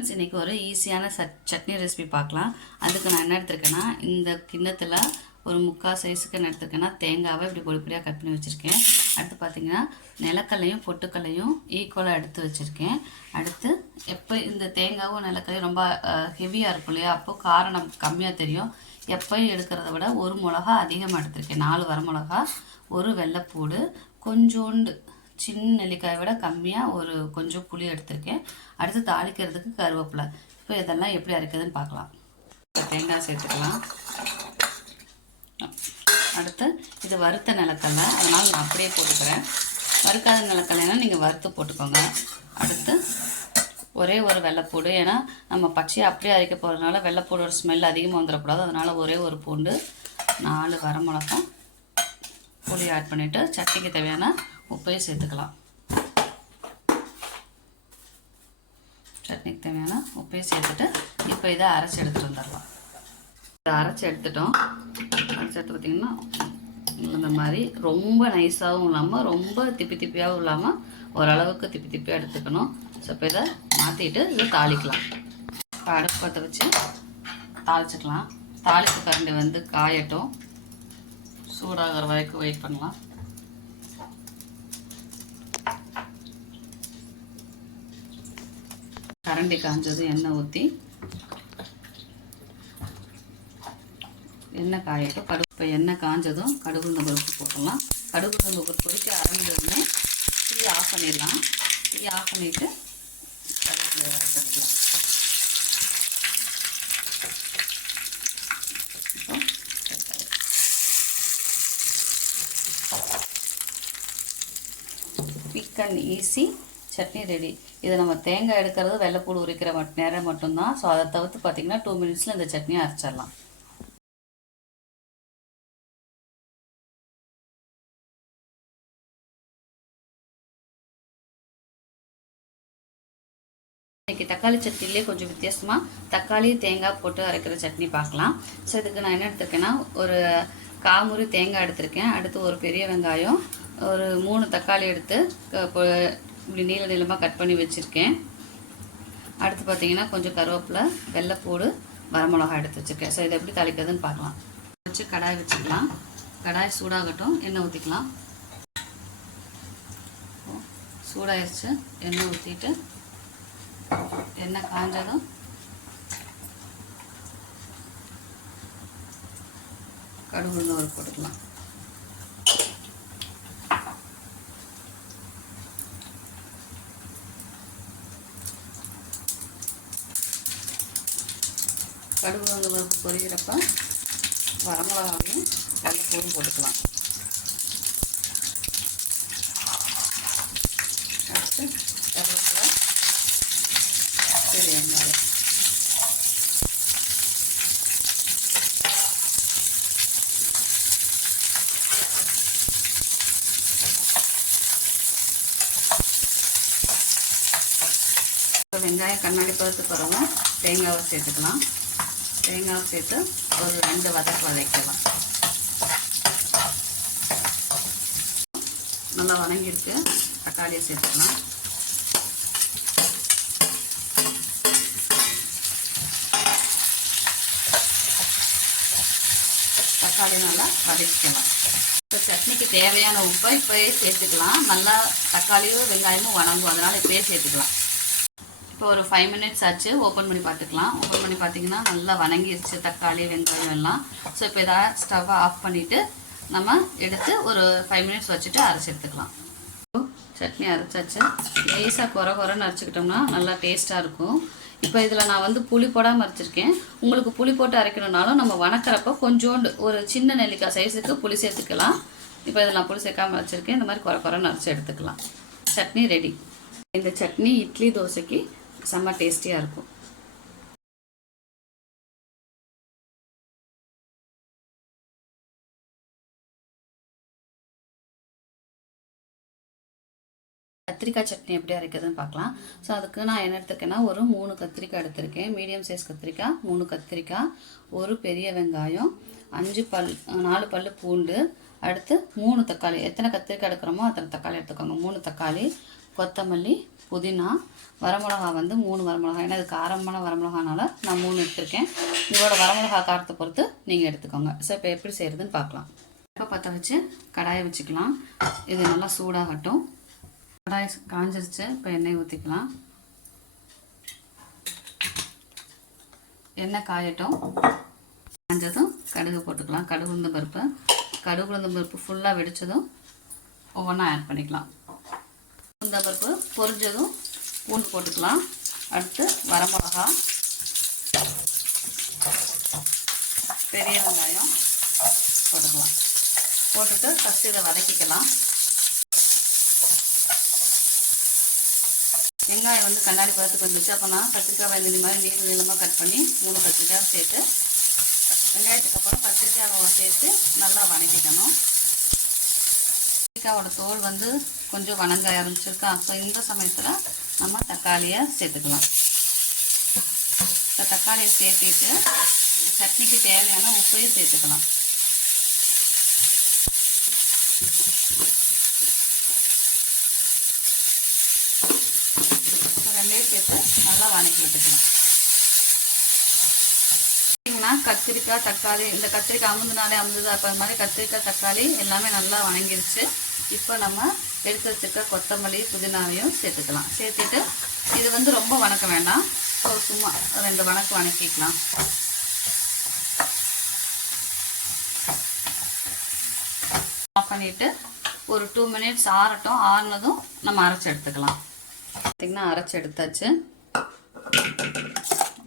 Friends இன்றைக்கி ஒரு ஈஸியான சட் சட்னி ரெசிபி பார்க்கலாம். அதுக்கு நான் என்ன எடுத்திருக்கேன்னா இந்த கிண்ணத்தில் ஒரு முக்கால் சைஸுக்கு என்ன எடுத்திருக்கேன்னா தேங்காவை இப்படி பொடிப்படியாக கட் பண்ணி வச்சுருக்கேன். அடுத்து பார்த்தீங்கன்னா நிலக்கல்லையும் பொட்டுக்கல்லையும் ஈக்குவலாக எடுத்து வச்சுருக்கேன். அடுத்து எப்போ இந்த தேங்காவும் நிலக்கல்லையும் ரொம்ப ஹெவியாக இருக்கும் இல்லையா? அப்போ காரம் நமக்கு கம்மியாக தெரியும். எப்போயும் எடுக்கிறத விட ஒரு மிளகா அதிகமாக எடுத்திருக்கேன். நாலு வரமிளகா ஒரு வெள்ளைப்பூடு கொஞ்சோண்டு சின்ன நெல்லிக்காயை விட கம்மியாக ஒரு கொஞ்சம் புளி எடுத்திருக்கேன். அடுத்து தாளிக்கிறதுக்கு கருவேப்பிலை. இப்போ இதெல்லாம் எப்படி அரைக்கிறதுன்னு பார்க்கலாம். இப்போ தேங்காய் சேர்த்துக்கலாம். அடுத்து இது வறுத்த நிலக்கடலை. அதனால் நான் அப்படியே போட்டுக்கிறேன். வறுக்காத நிலக்கடலைனா நீங்கள் வறுத்து போட்டுக்கோங்க. அடுத்து ஒரே ஒரு வெள்ளைப்பூடு ஏன்னா நம்ம பச்சையை அப்படியே அரைக்க போகிறதுனால வெள்ளைப்பூடோட ஸ்மெல் அதிகமாக வந்துடக்கூடாது அதனால் ஒரே ஒரு பூண்டு நாலு வரமிளகம் புளி ஆட் பண்ணிவிட்டு சட்னிக்கு தேவையான உப்பையும் சேர்த்துக்கலாம். சட்னிக்கு தேவையான உப்பையும் சேர்த்துட்டு இப்போ இதை அரைச்சி எடுத்துகிட்டு வந்துடலாம். இதை அரைச்சி எடுத்துட்டோம். அரைச்சி எடுத்து பார்த்திங்கன்னா இந்த மாதிரி ரொம்ப நைஸாகவும் இல்லாமல் ரொம்ப திப்பி திப்பியாகவும் இல்லாமல் ஓரளவுக்கு திப்பி திப்பியாக எடுத்துக்கணும். ஸோ இப்போ இதை மாற்றிட்டு இதை தாளிக்கலாம். இப்போ அடுப்பு பற்ற வச்சு தாளிச்சிக்கலாம். தாளிப்பு கரண்டி வந்து காயட்டும். சூடாகிற வரைக்கும் வெயிட் பண்ணலாம். கரண்டி காஞ்சது எண்ணெய் ஊற்றி எண்ணெய் காயட்டும். கடுகு இப்போ எண்ணெய் காஞ்சதும் கடுகு உளுந்த பருப்பு போட்டுடலாம். கடுகு உளுந்த பருப்பு பொடிச்சு அரைஞ்சதுமே டீ ஆஃப் பண்ணிடலாம். டீ ஆஃப் பண்ணிவிட்டு கருவேப்பிலை கட்டிக்கலாம் quick and easy chutney ready இதை நம்ம தேங்காய் எடுக்கிறது வெள்ளைப்பூடு உரிக்கிற மட் நேரம் மட்டும்தான். ஸோ அதை தவிர்த்து பார்த்தீங்கன்னா டூ மினிட்ஸில் இந்த சட்னியை அரைச்சிடலாம். இன்றைக்கி தக்காளி சட்னிலே கொஞ்சம் வித்தியாசமாக தக்காளி தேங்காய் போட்டு அரைக்கிற சட்னி பார்க்கலாம் ஸோ இதுக்கு நான் என்ன எடுத்திருக்கேன்னா ஒரு காமுறி தேங்காய் எடுத்திருக்கேன். அடுத்து ஒரு பெரிய வெங்காயம் ஒரு மூணு தக்காளி எடுத்து இப்படி நீள நீளமாக கட் பண்ணி வச்சுருக்கேன். அடுத்து பார்த்தீங்கன்னா கொஞ்சம் கருவேப்பிலை வெள்ளைப்பூடு வரமிளகா எடுத்து வச்சுருக்கேன். ஸோ இதை எப்படி தாளிக்கிறதுன்னு பார்க்கலாம். வச்சு கடாய் வச்சுக்கலாம். கடாய் சூடாகட்டும். எண்ணெய் ஊற்றிக்கலாம் சூடாயிருச்சு. எண்ணெய் ஊற்றிட்டு எண்ணெய் காஞ்சதும் கடுகு ஒரு போட்டுக்கலாம். கடுகு வந்து பருப்பு பொரிகிறப்ப வரமிளகாவையும் வெள்ளைப்பூடும் போட்டுக்கலாம். அடுத்து கருவேப்பிலை பெரிய வெங்காயம். வெங்காயம் கண்ணாடி பருத்து பிறகு தேங்காவை சேர்த்துக்கலாம். தேங்காய் சேர்த்து ஒரு ரெண்டு வதக்கு வதக்கலாம். நல்லா வதங்கிருக்கு தக்காளியை சேர்த்துக்கலாம். தக்காளி நல்லா வதக்கிக்கலாம். இப்போ சட்னிக்கு தேவையான உப்பை இப்போயே சேர்த்துக்கலாம். நல்லா தக்காளியும் வெங்காயமும் வணங்கும். அதனால் இப்போயே சேர்த்துக்கலாம். இப்போ ஒரு ஃபைவ் மினிட்ஸ் ஆச்சு ஓப்பன் பண்ணி பார்த்துக்கலாம். ஓப்பன் பண்ணி பார்த்தீங்கன்னா நல்லா வணங்கிருச்சு தக்காளி வெங்காயம் எல்லாம். ஸோ இப்போ இதை ஸ்டவ்வை ஆஃப் பண்ணிவிட்டு நம்ம எடுத்து ஒரு ஃபைவ் மினிட்ஸ் வச்சுட்டு அரைச்சி எடுத்துக்கலாம். சட்னி அரைச்சாச்சு. லேசாக குறை குறைன்னு அரைச்சிக்கிட்டோம்னா நல்லா டேஸ்ட்டாக இருக்கும். இப்போ இதில் நான் வந்து புளி போடாமல் அரைச்சிருக்கேன். உங்களுக்கு புளி போட்டு அரைக்கணுன்னாலும் நம்ம வணக்கிறப்ப கொஞ்சோண்டு ஒரு சின்ன நெல்லிக்காய் சைஸுக்கு புளி சேர்த்துக்கலாம். இப்போ இதில் நான் புளி சேர்க்காமல் அரைச்சிருக்கேன். இந்த மாதிரி குறை குறைன்னு அரைச்சி எடுத்துக்கலாம். சட்னி ரெடி இந்த சட்னி இட்லி தோசைக்கு செம்ம டேஸ்டியாக இருக்கும். கத்திரிக்காய் சட்னி எப்படி அரைக்கிறதுன்னு பார்க்கலாம். ஸோ அதுக்கு நான் என்ன எடுத்திருக்கேன்னா ஒரு மூணு கத்திரிக்காய் எடுத்திருக்கேன். மீடியம் சைஸ் கத்திரிக்காய் மூணு கத்திரிக்காய் ஒரு பெரிய வெங்காயம் அஞ்சு பல் நாலு பல் பூண்டு அடுத்து மூணு தக்காளி. எத்தனை கத்திரிக்காய் எடுக்கிறோமோ அத்தனை தக்காளி எடுத்துக்கோங்க. மூணு தக்காளி கொத்தமல்லி புதினா வரமிளகா வந்து மூணு வரமிளகா. ஏன்னா இது காரமான வரமிளகானால நான் மூணு எடுத்திருக்கேன். உங்களோட வரமிளகா காரத்தை பொறுத்து நீங்கள் எடுத்துக்கோங்க. ஸோ இப்போ எப்படி செய்கிறதுன்னு பார்க்கலாம். இப்போ பற்ற வச்சு கடாயை வச்சுக்கலாம். இது நல்லா சூடாகட்டும். கடாய் காஞ்சிருச்சு. இப்போ எண்ணெய் ஊற்றிக்கலாம் எண்ணெய் காயட்டும். காஞ்சதும் கடுகு போட்டுக்கலாம். கடுகு உளுந்த பருப்பு. கடுகு உளுந்த பருப்பு ஃபுல்லாக வெடித்ததும் ஒவ்வொன்றா ஆட் பண்ணிக்கலாம். உளுந்த பருப்பு பொரிஞ்சதும் பூண்டு போட்டுக்கலாம். அடுத்து வரமிளகா. பெரிய வெங்காயம் போட்டுக்கலாம். போட்டுட்டு ஃபஸ்ட்டு இதை வதக்கிக்கலாம். வெங்காயம் வந்து கண்ணாடி பழத்துக்கு வந்துச்சு. அப்போ நான் கத்திரிக்காய் வெந்தனி மாதிரி நீர் நீளமாக கட் பண்ணி மூணு கத்திரிக்காய் சேர்த்து வெங்காயத்துக்கு அப்புறம் கத்திரிக்காய் சேர்த்து நல்லா வதக்கிக்கணும். கத்திரிக்காவோட தோல் வந்து கொஞ்சம் வணங்க ஆரம்பிச்சிருக்கா. ஸோ இந்த சமயத்தில் நம்ம தக்காளியை சேர்த்துக்கலாம். இப்போ தக்காளியை சேர்த்துட்டு சட்னிக்கு தேவையான உப்பையும் சேர்த்துக்கலாம். ரெண்டையும் சேர்த்து நல்லா வணக்கி விட்டுக்கலாம். பார்த்தீங்கன்னா கத்திரிக்காய் தக்காளி இந்த கத்திரிக்காய் அமுந்தினாலே அமுந்துது. அப்போ மாதிரி கத்திரிக்காய் தக்காளி எல்லாமே நல்லா வணங்கிருச்சு. இப்போ நம்ம எடுத்து வச்சுருக்க கொத்தமல்லி புதினாவையும் சேர்த்துக்கலாம். சேர்த்துட்டு இது வந்து ரொம்ப வணக்க வேண்டாம். ஒரு சும்மா ரெண்டு வணக்கம் வணக்கிக்கலாம். ஆஃப் பண்ணிவிட்டு ஒரு டூ மினிட்ஸ் ஆறட்டும். ஆறுனதும் நம்ம அரைச்சி எடுத்துக்கலாம். பார்த்திங்கன்னா அரைச்சி எடுத்தாச்சு.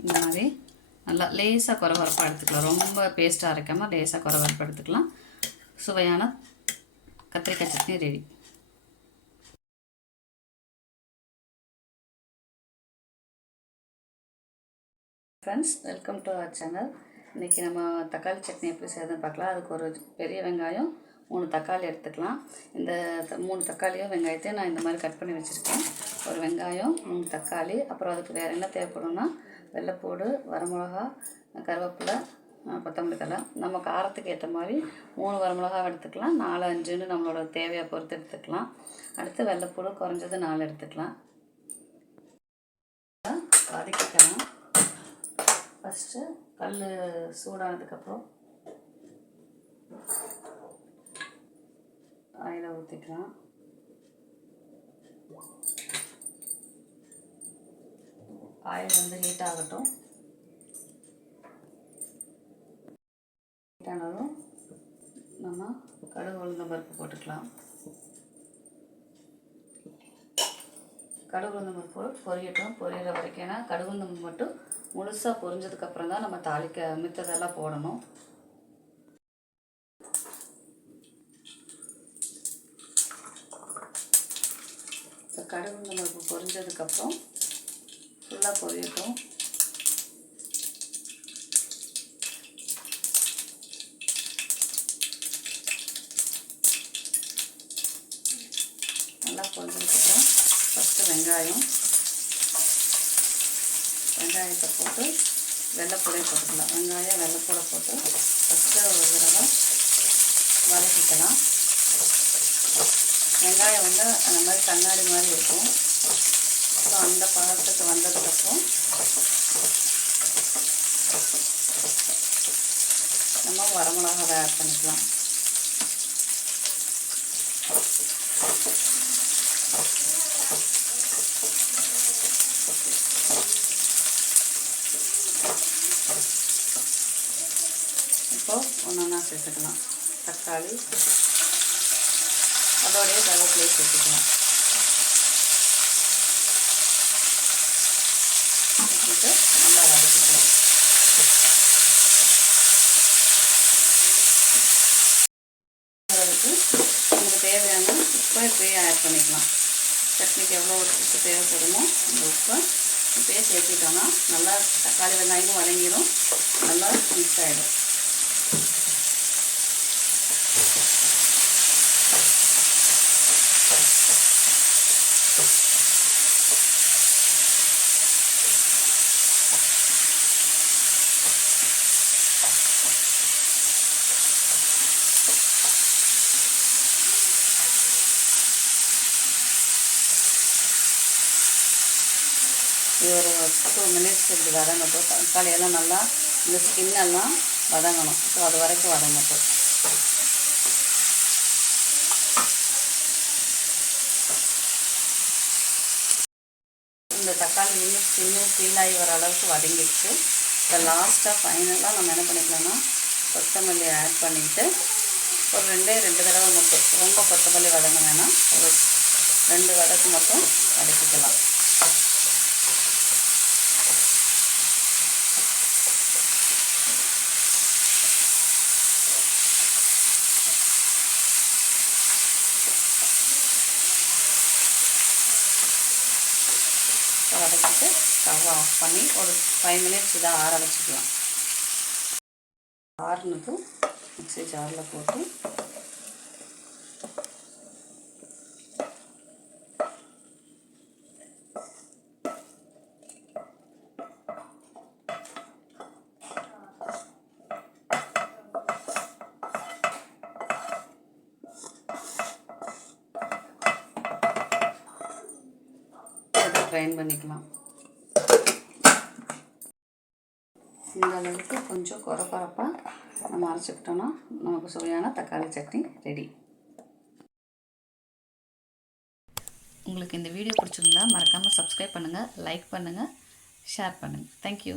இந்த மாதிரி நல்லா லேசாக குறவரப்பாக எடுத்துக்கலாம். ரொம்ப பேஸ்ட்டாக அரைக்காமல் லேசாக குறவரப்பாக எடுத்துக்கலாம். சுவையான கத்திரிக்காய் chutney ready friends welcome to our channel இன்றைக்கி நம்ம தக்காளி சட்னி எப்படி செய்யறதுன்னு பார்க்கலாம். அதுக்கு ஒரு பெரிய வெங்காயம் மூணு தக்காளி எடுத்துக்கலாம். இந்த த- மூணு தக்காளியும் வெங்காயத்தையும் நான் இந்த மாதிரி கட் பண்ணி வச்சுருக்கேன். ஒரு வெங்காயம் மூணு தக்காளி அப்புறம் அதுக்கு வேறு என்ன தேவைப்படும்னா வெள்ளைப்பூடு வரமிளகா கருவேப்பிலை கொத்தமல்லி தலை நம்ம காரத்துக்கு ஏற்ற மாதிரி மூணு வரமிளகா எடுத்துக்கலாம். நாலு அஞ்சுன்னு நம்மளோட தேவையை பொறுத்து எடுத்துக்கலாம். அடுத்து வெள்ளைப்பூடு குறைஞ்சது நாலு எடுத்துக்கலாம். வதக்கிக்கலாம். ஃபஸ்ட்டு கல் சூடானதுக்கப்புறம் ஆயிலை ஊற்றிக்கலாம் ஆயில் வந்து ஹீட் ஆகட்டும். ஆனதும் நம்ம கடுகு உளுந்தம் பருப்பு போட்டுக்கலாம். கடுகு உளுந்தம் பருப்பு பொரியட்டும். பொரியிற வரைக்கும் ஏன்னா கடுகு உளுந்தம் மட்டும் முழுசாக பொரிஞ்சதுக்கப்புறம் தான் நம்ம தாளிக்க மித்ததெல்லாம் போடணும். இப்போ கடுகு உளுந்தம் பருப்பு பொரிஞ்சதுக்கப்புறம் ஃபுல்லாக பொரியட்டும். நல்லா ஃபஸ்ட்டு வெங்காயம். வெங்காயத்தை போட்டு வெள்ளைப்பூடையை போட்டுக்கலாம். வெங்காயம் வெள்ளைப்பூடை போட்டு ஃபஸ்ட்டு ஒரு தடவை வதக்கிக்கலாம். வெங்காயம் வந்து அந்த மாதிரி கண்ணாடி மாதிரி இருக்கும். ஸோ அந்த பழத்துக்கு வந்ததுக்கப்புறம் நம்ம வரமிளகாவை ஆட் பண்ணிக்கலாம். இப்போ ஒன்றா சேர்த்துக்கலாம். தக்காளி. அதோடைய கருவேப்பிலையை சேர்த்துக்கலாம். சேர்த்துட்டு நல்லா வதக்கிக்கலாம். உங்களுக்கு தேவையான உப்பை இப்போயே ஆட் பண்ணிக்கலாம். சட்னிக்கு எவ்வளோ உப்பு தேவைப்படுமோ அந்த உப்பை இப்போயே சேர்த்துட்டோன்னா நல்லா தக்காளி வெங்காயமும் வதங்கிடும் நல்லா மிக்ஸ் ஆகிடும் ஒரு டூ மினிட்ஸ் இப்படி வதங்கட்டும் தக்காளியெல்லாம் நல்லா இந்த ஸ்கின் எல்லாம் வதங்கணும். ஸோ அது வரைக்கும் வதங்கட்டும் இந்த தக்காளி வந்து ஸ்கின்னு ஃபீல் ஆகி வர அளவுக்கு வதங்கிடுச்சு. இப்போ லாஸ்ட்டாக ஃபைனலாக நம்ம என்ன பண்ணிக்கலாம்னா கொத்தமல்லி ஆட் பண்ணிவிட்டு ஒரு ரெண்டே ரெண்டு தடவை மட்டும் ரொம்ப கொத்தமல்லி வதங்க வேணாம். ஒரு ரெண்டு வதக்கு மட்டும் வதக்கிக்கலாம். ஸ்டவ் ஆஃப் பண்ணி ஒரு ஃபைவ் மினிட்ஸ் இதை ஆற வச்சுக்கலாம். ஆறுனதும் மிக்ஸி ஜாரில் போட்டு ட்ரைன் பண்ணிக்கலாம். இந்த அளவுக்கு கொஞ்சம் குறப்பறப்பாக நம்ம அரைச்சிக்கிட்டோன்னா நமக்கு சுவையான தக்காளி சட்னி ரெடி. உங்களுக்கு இந்த வீடியோ பிடிச்சிருந்தா மறக்காமல் சப்ஸ்கிரைப் பண்ணுங்கள் லைக் பண்ணுங்கள் ஷேர் பண்ணுங்கள் தேங்க்யூ